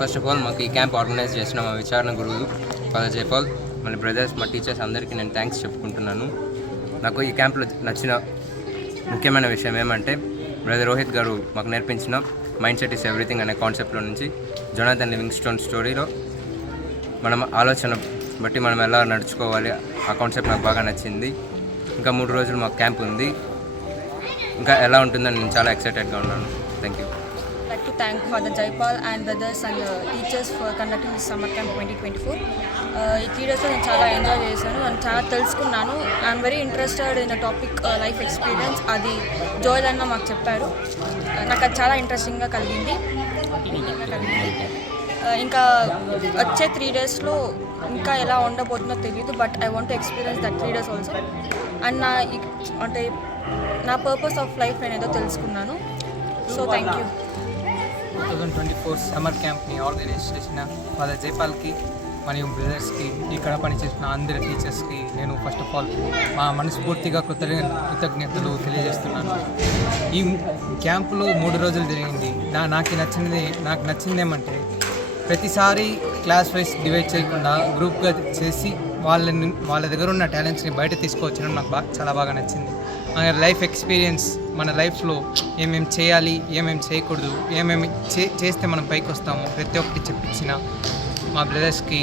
First of all మాకు ఈ camp organise చేసిన మా విచారణ గురువులు ఫాదర్ జైపాల్, మన బ్రదర్స్, మా టీచర్స్ అందరికీ నేను థ్యాంక్స్ చెప్పుకుంటున్నాను. నాకు ఈ క్యాంప్లో నచ్చిన ముఖ్యమైన విషయం ఏమంటే బ్రదర్ రోహిత్ గారు మాకు నేర్పించిన మైండ్ సెట్ ఈస్ ఎవ్రీథింగ్ అనే కాన్సెప్ట్లో నుంచి జొనాథన్ లివింగ్స్టోన్ స్టోరీలో మనం ఆలోచన బట్టి మనం ఎలా నడుచుకోవాలి ఆ కాన్సెప్ట్ నాకు బాగా నచ్చింది. ఇంకా 3 రోజులు మాకు క్యాంప్ ఉంది, ఇంకా ఎలా ఉంటుందని నేను చాలా ఎక్సైటెడ్గా ఉన్నాను. Thank you. I'd like to thank Father Jaipal and brothers and teachers for conducting this summer camp 2024. ఈ 3 days నేను చాలా ఎంజాయ్ చేశాను అండ్ చాలా తెలుసుకున్నాను. I'm very interested in the topic life experience. అది జోయల్ అన్న మాకు చెప్పారు. నాకు అది చాలా ఇంట్రెస్టింగ్గా కలిగింది. ఇంకా వచ్చే 3 daysలో ఇంకా ఎలా ఉండబోతుందో తెలియదు, but I want to experience that 3 days also. And అంటే నా పర్పస్ ఆఫ్ లైఫ్ నేను ఏదో తెలుసుకున్నాను. So thank you. 2024 సమ్మర్ క్యాంప్ని ఆర్గనైజ్ చేసిన ఫాదర్ జైపాల్కి మరియు బ్రదర్స్కి, ఇక్కడ పనిచేసిన అందరి టీచర్స్కి నేను ఫస్ట్ ఆఫ్ ఆల్ మా మనస్ఫూర్తిగా కృతజ్ఞతలు తెలియజేస్తున్నాను. ఈ క్యాంపులో 3 రోజులు జరిగింది. నాకు నచ్చింది ఏమంటే ప్రతిసారి క్లాస్ వైజ్ డివైడ్ చేయకుండా గ్రూప్గా చేసి వాళ్ళ దగ్గర ఉన్న టాలెంట్స్ని బయట తీసుకువచ్చడం నాకు చాలా బాగా నచ్చింది. మన లైఫ్ ఎక్స్పీరియన్స్, మన లైఫ్లో ఏమేమి చేయాలి, ఏమేమి చేయకూడదు, ఏమేమి చేస్తే మనం పైకి వస్తాము ప్రతి ఒక్కటి చెప్పించిన మా బ్రదర్స్కి,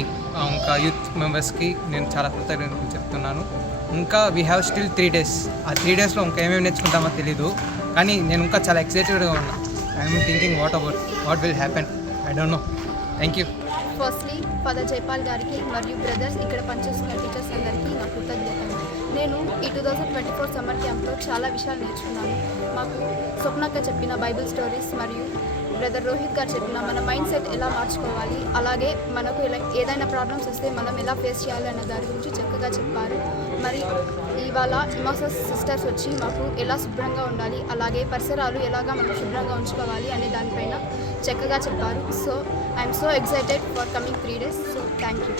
ఇంకా యూత్ మెంబర్స్కి నేను చాలా కృతజ్ఞతలు చెప్తున్నాను. ఇంకా వీ హ్యావ్ స్టిల్ 3 days. ఆ 3 daysలో ఇంకా ఏమేమి నేర్చుకుంటామో తెలీదు, కానీ నేను ఇంకా చాలా ఎక్సైటెడ్గా ఉన్నా. I'm thinking what will happen, I don't know. Thank you. Firstly father Jaipal గారికి మరియు బ్రదర్స్, ఇక్కడ పనిచేస్తున్న టీచర్స్ అందరికీ నా కృతజ్ఞతలు. నేను ఈ 2024 సమ్మర్ క్యాంప్లో చాలా విషయాలు నేర్చుకున్నాను. మాకు స్వప్నక్క చెప్పిన బైబిల్ స్టోరీస్ మరియు బ్రదర్ రోహిత్ గారు చెప్పిన మన మైండ్ సెట్ ఎలా మార్చుకోవాలి, అలాగే మనకు ఏదైనా ప్రాబ్లమ్స్ వస్తే మనం ఎలా ఫేస్ చేయాలి అన్న దాని గురించి చక్కగా చెప్పారు. మరి ఇవాళ ఇమాసస్ సిస్టర్స్ వచ్చి మాకు ఎలా శుభ్రంగా ఉండాలి, అలాగే పరిసరాలు ఎలాగా మనం శుభ్రంగా ఉంచుకోవాలి అనే దానిపైన చక్కగా చెప్పారు. So I'm so excited for coming 3 days. So thank you.